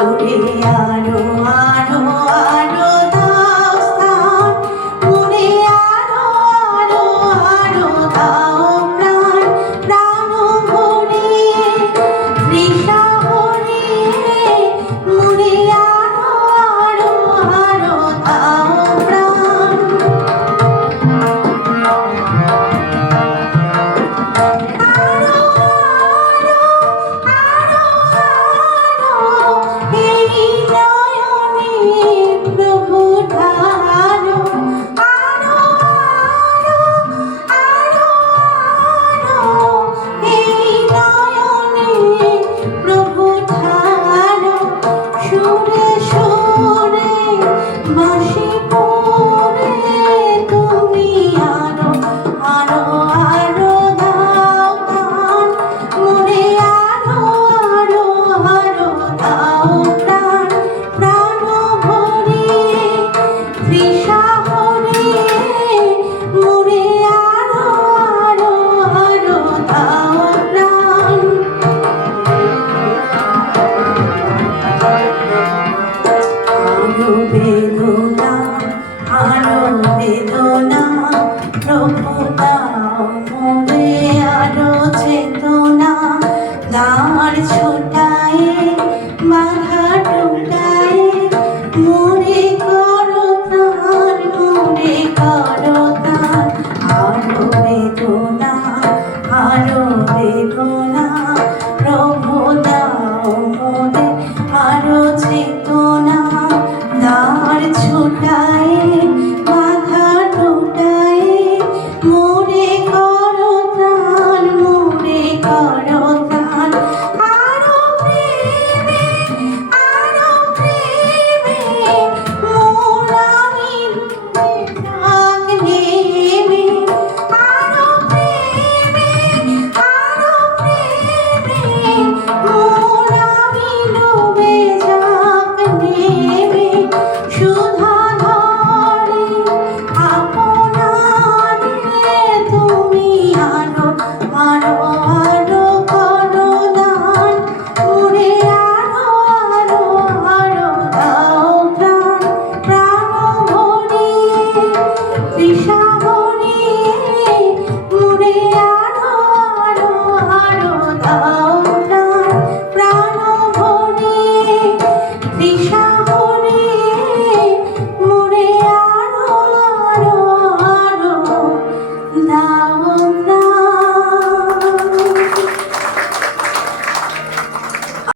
দূরে আরো আর